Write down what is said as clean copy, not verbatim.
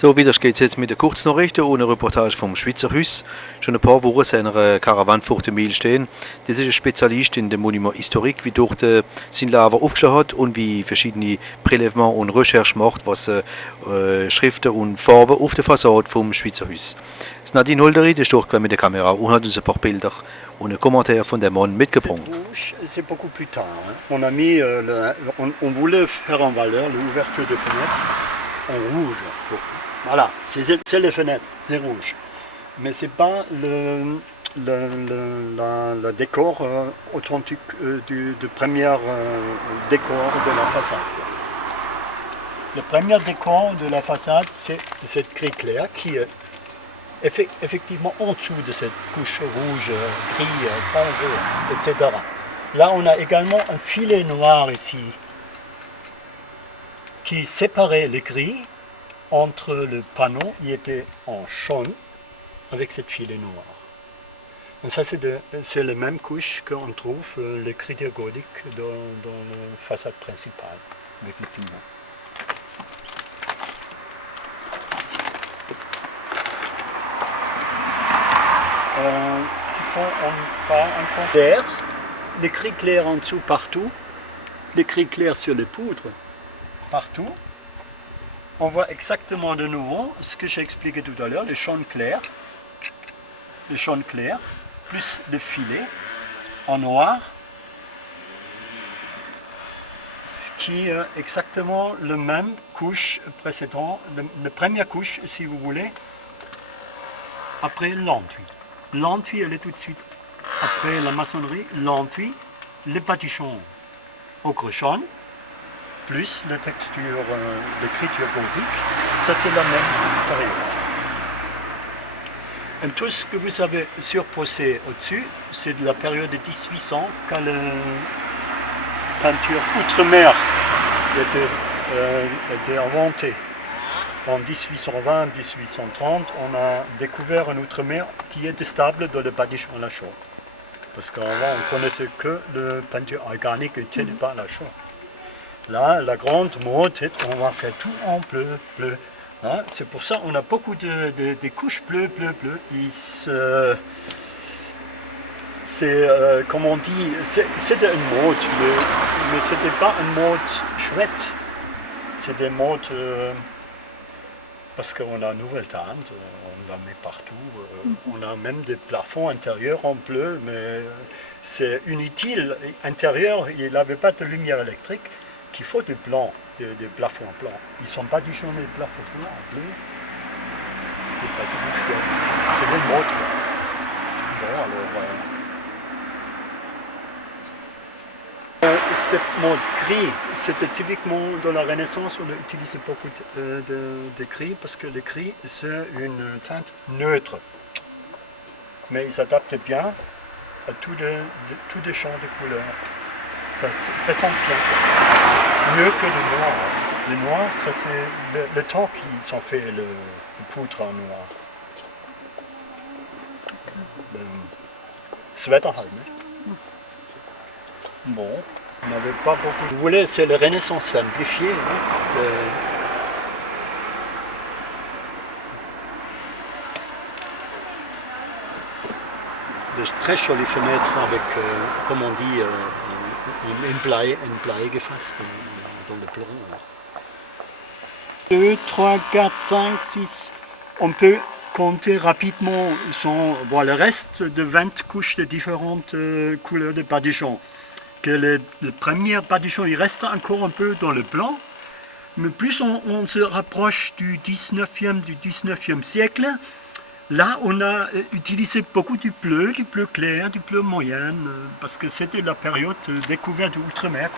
So, wieder geht's jetzt mit der Kurznachrichten und einer Reportage vom Schweizer Haus. Schon ein paar Wochen sind eine Karawane vor dem Mil stehen. Das ist ein Spezialist in dem Monument historique, wie dort sein Leben aufgeschlagen hat und wie verschiedene Prélèvements und Recherchen macht, was Schriften und Farben auf der Fassade vom Schweizer Haus. Das Nadine Holderi, die ist durchgegangen mit der Kamera und hat uns ein paar Bilder und einen Kommentar von dem Mann mitgebracht. C'est beaucoup plus tard. Hein. On a mis, on voulait faire en valeur l'ouverture de fenêtres en rouge. Bon. Voilà, c'est les fenêtres, c'est rouge. Mais c'est pas le décor authentique du premier décor de la façade. Le premier décor de la façade, c'est cette grille claire qui est effectivement en dessous de cette couche rouge, gris, foncé, etc. Là, on a également un filet noir ici qui séparait les grilles entre le panneau, il était en jaune avec cette filet noir. Et ça, c'est la même couche qu'on trouve les critères gothiques dans la façade principale, effectivement. Qui font un compte d'air, les cris clairs en dessous partout, les cris clairs sur les poudres partout. On voit exactement de nouveau ce que j'ai expliqué tout à l'heure, les chaunes clairs, plus le filet en noir, ce qui est exactement la même couche précédente, la première couche si vous voulez, après l'enduit. L'enduit elle est tout de suite après la maçonnerie, l'enduit, les bâtissons ocre jaune, plus la texture, l'écriture gothique, ça c'est la même période. Et tout ce que vous avez surposé au-dessus, c'est de la période de 1800, quand la peinture outre-mer était inventée. En 1820-1830, on a découvert un outre-mer qui était stable dans le bâtiment à la chaux. Parce qu'avant, on connaissait que la peinture organique et ne pas la chaux. Là, la grande mode, on va faire tout en bleu. Hein? C'est pour ça qu'on a beaucoup de couches bleues. C'est, comme on dit, c'était une mode, mais ce n'était pas une mode chouette. C'était une mode, parce qu'on a une nouvelle teinte, on la met partout. On a même des plafonds intérieurs en bleu, mais c'est inutile. Intérieur, il n'avait pas de lumière électrique. Il faut des plans, des plafonds blancs. Ils ne sont pas du genre des plafonds blancs en bleu. Ce qui n'est pas toujours chouette. C'est des modes. Bon, alors. Cette mode gris, c'était typiquement dans la Renaissance, on a utilisé beaucoup de gris parce que le gris, c'est une teinte neutre. Mais il s'adapte bien à tous les champs de couleurs. Ça se présente bien. Mieux que le noir. Le noir, ça c'est le temps qu'ils ont fait le poudre en noir. Le Sweaterhalm. Bon, on n'avait pas beaucoup. Vous voulez, c'est la Renaissance simplifiée. Hein? De très jolies fenêtres avec, comme on dit, une plaie gefasst dans le plan. 2, 3, 4, 5, 6. On peut compter rapidement le reste de 20 couches de différentes couleurs de badigeons. Que le premier badigeon, il reste encore un peu dans le plan, mais plus on se rapproche du 19e siècle, là, on a utilisé beaucoup du bleu clair, du bleu moyen, parce que c'était la période découverte de l'outre-mer.